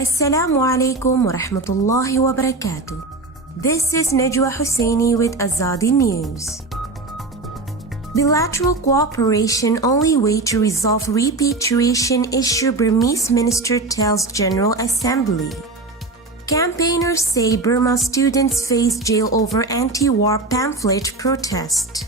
Assalamu alaikum wa rahmatullahi wa barakatuh. This is Najwa Hussaini with Azadi News. Bilateral cooperation only way to resolve repatriation issue, Burmese Minister tells General Assembly. Campaigners say Burma students face jail over anti-war pamphlet protest.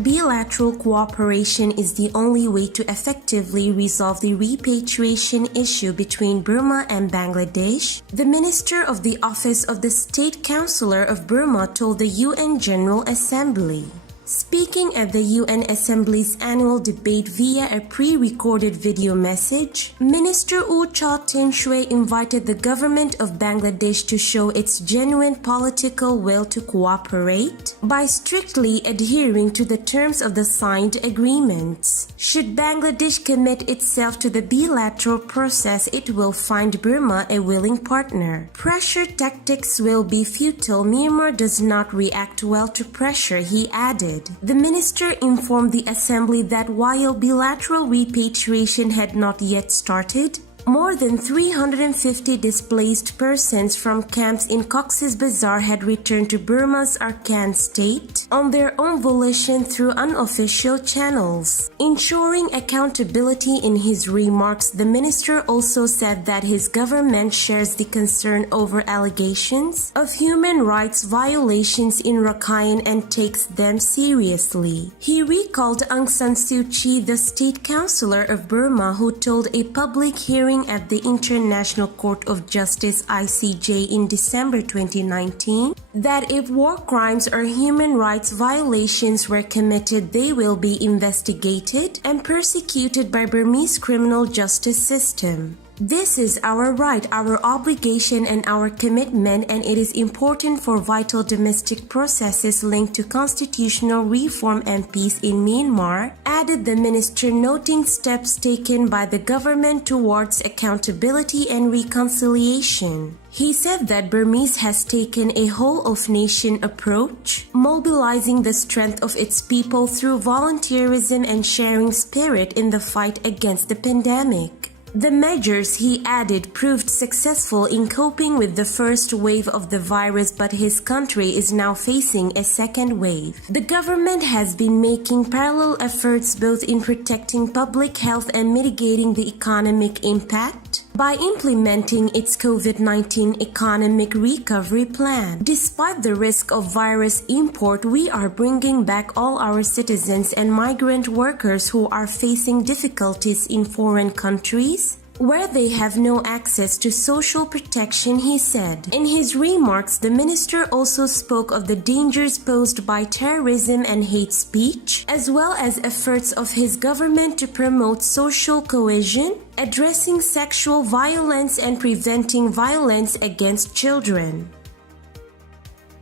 Bilateral cooperation is the only way to effectively resolve the repatriation issue between Burma and Bangladesh, the Minister of the Office of the State Councillor of Burma told the UN General Assembly. Speaking at the UN Assembly's annual debate via a pre-recorded video message, Minister U Cha Tin Shui invited the government of Bangladesh to show its genuine political will to cooperate by strictly adhering to the terms of the signed agreements. Should Bangladesh commit itself to the bilateral process, it will find Burma a willing partner. Pressure tactics will be futile. Myanmar does not react well to pressure, he added. The minister informed the assembly that while bilateral repatriation had not yet started, more than 350 displaced persons from camps in Cox's Bazar had returned to Burma's Arakan state on their own volition through unofficial channels. Ensuring accountability in his remarks, the minister also said that his government shares the concern over allegations of human rights violations in Rakhine and takes them seriously. He recalled Aung San Suu Kyi, the state councillor of Burma, who told a public hearing at the International Court of Justice (ICJ) in December 2019 that if war crimes or human rights violations were committed, they will be investigated and persecuted by Burmese criminal justice system. This is our right, our obligation and our commitment, and it is important for vital domestic processes linked to constitutional reform and peace in Myanmar, added the minister, noting steps taken by the government towards accountability and reconciliation. He said that Burmese has taken a whole-of-nation approach, mobilizing the strength of its people through volunteerism and sharing spirit in the fight against the pandemic. The measures, he added, proved successful in coping with the first wave of the virus, but his country is now facing a second wave. The government has been making parallel efforts both in protecting public health and mitigating the economic impact by implementing its COVID-19 economic recovery plan. Despite the risk of virus import, we are bringing back all our citizens and migrant workers who are facing difficulties in foreign countries where they have no access to social protection, he said. In his remarks, the minister also spoke of the dangers posed by terrorism and hate speech, as well as efforts of his government to promote social cohesion, addressing sexual violence and preventing violence against children.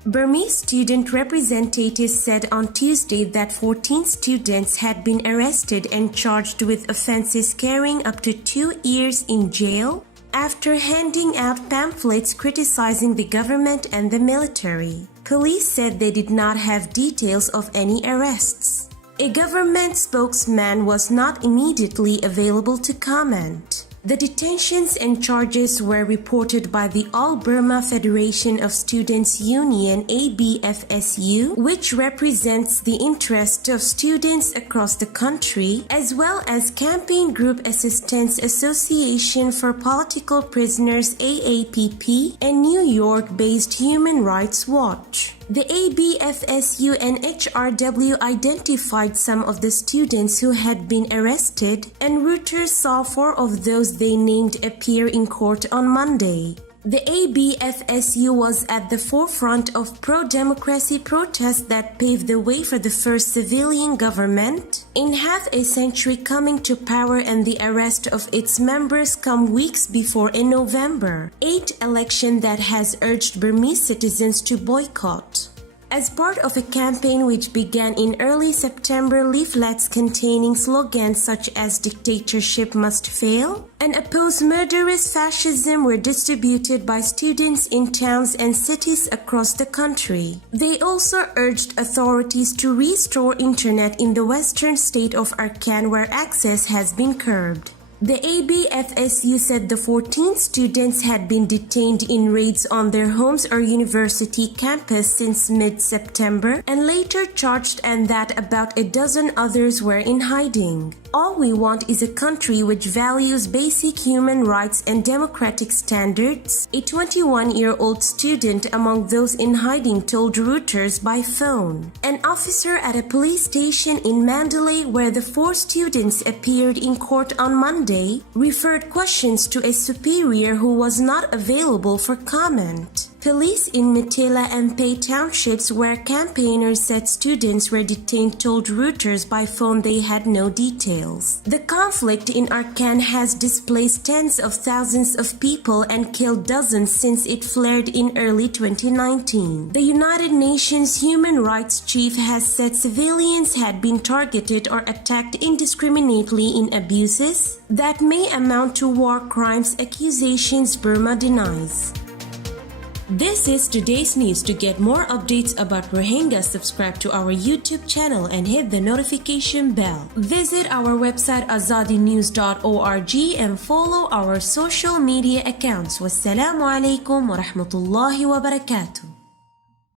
Burmese student representatives said on Tuesday that 14 students had been arrested and charged with offenses carrying up to 2 years in jail after handing out pamphlets criticizing the government and the military. Police said they did not have details of any arrests. A government spokesman was not immediately available to comment. The detentions and charges were reported by the All Burma Federation of Students Union (ABFSU), which represents the interest of students across the country, as well as Campaign Group Assistance Association for Political Prisoners (AAPP) and New York-based Human Rights Watch. The ABFSU and HRW identified some of the students who had been arrested, and Reuters saw 4 of those they named appear in court on Monday. The ABFSU was at the forefront of pro-democracy protests that paved the way for the first civilian government in half a century coming to power, and the arrest of its members come weeks before a November 8 election that has urged Burmese citizens to boycott. As part of a campaign which began in early September, leaflets containing slogans such as "Dictatorship must fail" and "Oppose murderous fascism" were distributed by students in towns and cities across the country. They also urged authorities to restore internet in the western state of Arakan, where access has been curbed. The ABFSU said the 14 students had been detained in raids on their homes or university campus since mid-September and later charged, and that about a dozen others were in hiding. All we want is a country which values basic human rights and democratic standards, a 21-year-old student among those in hiding told Reuters by phone. An officer at a police station in Mandalay, where the 4 students appeared in court on Monday, referred questions to a superior who was not available for comment. Police in Metela and Pei townships, where campaigners said students were detained, told Reuters by phone they had no details. The conflict in Arakan has displaced tens of thousands of people and killed dozens since it flared in early 2019. The United Nations Human Rights Chief has said civilians had been targeted or attacked indiscriminately in abuses that may amount to war crimes, accusations Burma denies. This is today's news. To get more updates about Rohingya, subscribe to our YouTube channel and hit the notification bell. Visit our website azadinews.org and follow our social media accounts. Wassalamu alaikum wa rahmatullahi wa barakatuh.